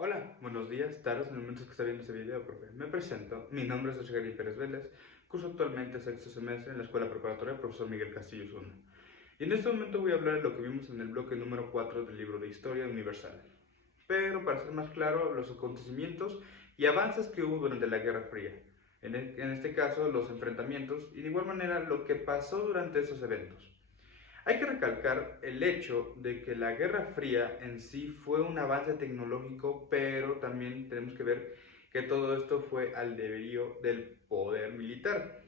Hola, buenos días, tardes, en el momento que está viendo este video, profe. Me presento, mi nombre es Oscar Pérez Vélez, curso actualmente sexto semestre en la Escuela Preparatoria Profesor Miguel Castillo Zuna. Y en este momento voy a hablar de lo que vimos en el bloque número 4 del libro de Historia Universal. Pero para ser más claro, los acontecimientos y avances que hubo durante la Guerra Fría. En este caso, los enfrentamientos y de igual manera lo que pasó durante esos eventos. Hay que recalcar el hecho de que la Guerra Fría en sí fue un avance tecnológico, pero también tenemos que ver que todo esto fue al deberío del poder militar.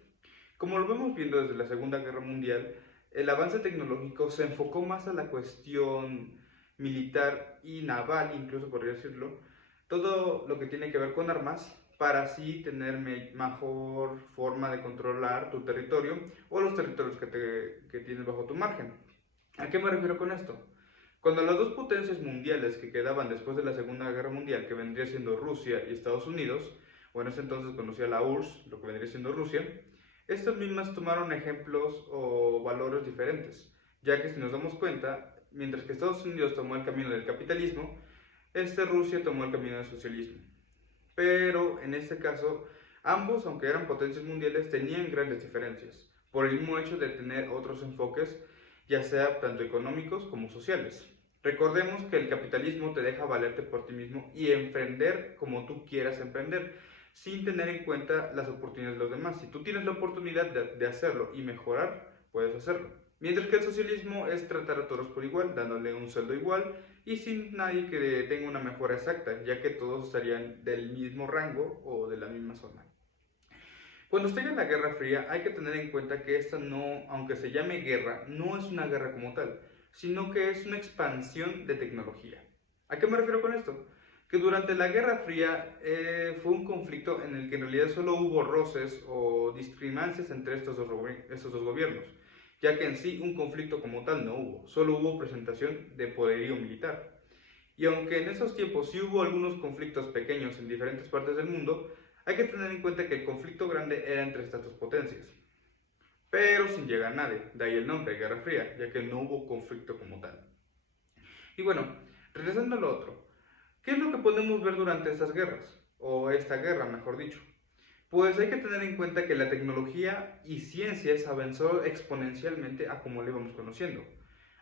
Como lo vemos viendo desde la Segunda Guerra Mundial, el avance tecnológico se enfocó más a la cuestión militar y naval, incluso podría decirlo, todo lo que tiene que ver con armas, para así tener mejor forma de controlar tu territorio o los territorios que tienes bajo tu margen. ¿A qué me refiero con esto? Cuando las dos potencias mundiales que quedaban después de la Segunda Guerra Mundial, que vendría siendo Rusia y Estados Unidos, o en ese entonces conocía la URSS, lo que vendría siendo Rusia, estas mismas tomaron ejemplos o valores diferentes, ya que si nos damos cuenta, mientras que Estados Unidos tomó el camino del capitalismo, Rusia tomó el camino del socialismo. Pero en este caso, ambos, aunque eran potencias mundiales, tenían grandes diferencias, por el mismo hecho de tener otros enfoques, ya sea tanto económicos como sociales. Recordemos que el capitalismo te deja valerte por ti mismo y emprender como tú quieras emprender, sin tener en cuenta las oportunidades de los demás. Si tú tienes la oportunidad de hacerlo y mejorar, puedes hacerlo. Mientras que el socialismo es tratar a todos por igual, dándole un sueldo igual y sin nadie que tenga una mejora exacta, ya que todos estarían del mismo rango o de la misma zona. Cuando esté en la Guerra Fría hay que tener en cuenta que esta no, aunque se llame guerra, no es una guerra como tal, sino que es una expansión de tecnología. ¿A qué me refiero con esto? Que durante la Guerra Fría fue un conflicto en el que en realidad solo hubo roces o discrepancias entre estos dos gobiernos, ya que en sí un conflicto como tal no hubo, solo hubo presentación de poderío militar. Y aunque en esos tiempos sí hubo algunos conflictos pequeños en diferentes partes del mundo, hay que tener en cuenta que el conflicto grande era entre estas dos potencias, pero sin llegar a nadie, de ahí el nombre, Guerra Fría, ya que no hubo conflicto como tal. Y bueno, regresando a lo otro, ¿qué es lo que podemos ver durante estas guerras? O esta guerra, mejor dicho. Pues hay que tener en cuenta que la tecnología y ciencias avanzó exponencialmente a como lo íbamos conociendo.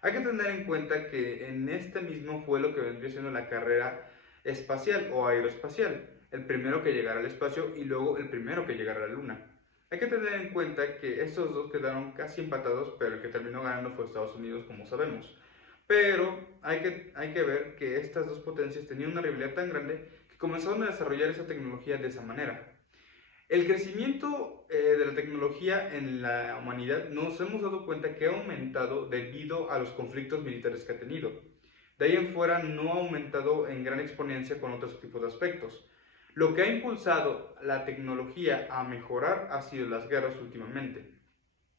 Hay que tener en cuenta que en este mismo fue lo que vendría siendo la carrera espacial o aeroespacial, el primero que llegara al espacio y luego el primero que llegara a la luna. Hay que tener en cuenta que estos dos quedaron casi empatados, pero el que terminó ganando fue Estados Unidos, como sabemos. Pero hay que ver que estas dos potencias tenían una rivalidad tan grande que comenzaron a desarrollar esa tecnología de esa manera. El crecimiento de la tecnología en la humanidad nos hemos dado cuenta que ha aumentado debido a los conflictos militares que ha tenido. De ahí en fuera no ha aumentado en gran exponencia con otros tipos de aspectos. Lo que ha impulsado la tecnología a mejorar ha sido las guerras últimamente.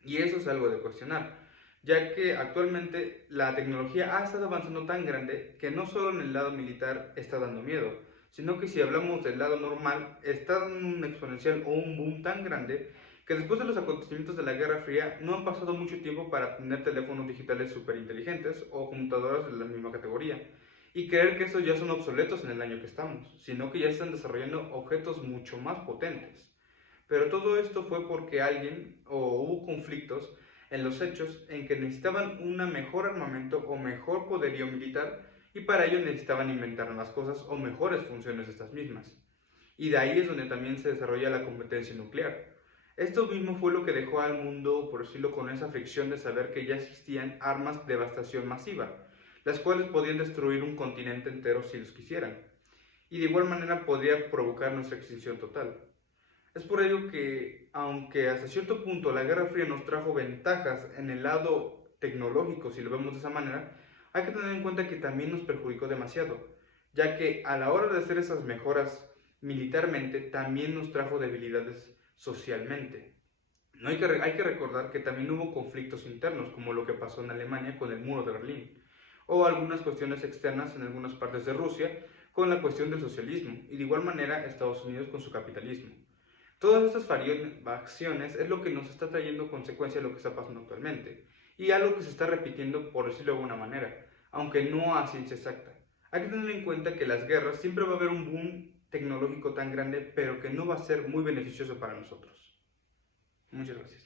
Y eso es algo de cuestionar, ya que actualmente la tecnología ha estado avanzando tan grande que no solo en el lado militar está dando miedo, sino que si hablamos del lado normal, está dando un exponencial o un boom tan grande que después de los acontecimientos de la Guerra Fría no han pasado mucho tiempo para tener teléfonos digitales súper inteligentes o computadoras de la misma categoría y creer que estos ya son obsoletos en el año que estamos, sino que ya están desarrollando objetos mucho más potentes. Pero todo esto fue porque alguien o hubo conflictos en los hechos en que necesitaban un mejor armamento o mejor poderío militar y para ello necesitaban inventar nuevas cosas o mejores funciones de estas mismas. Y de ahí es donde también se desarrolla la competencia nuclear. Esto mismo fue lo que dejó al mundo, por decirlo, con esa fricción de saber que ya existían armas de devastación masiva, las cuales podían destruir un continente entero si los quisieran. Y de igual manera podría provocar nuestra extinción total. Es por ello que, aunque hasta cierto punto la Guerra Fría nos trajo ventajas en el lado tecnológico, si lo vemos de esa manera, hay que tener en cuenta que también nos perjudicó demasiado, ya que a la hora de hacer esas mejoras militarmente, también nos trajo debilidades socialmente. No hay que recordar que también hubo conflictos internos, como lo que pasó en Alemania con el muro de Berlín, o algunas cuestiones externas en algunas partes de Rusia con la cuestión del socialismo, y de igual manera Estados Unidos con su capitalismo. Todas estas facciones es lo que nos está trayendo consecuencia de lo que está pasando actualmente y algo que se está repitiendo por decirlo de alguna manera, aunque no a ciencia exacta. Hay que tener en cuenta que las guerras siempre va a haber un boom tecnológico tan grande, pero que no va a ser muy beneficioso para nosotros. Muchas gracias.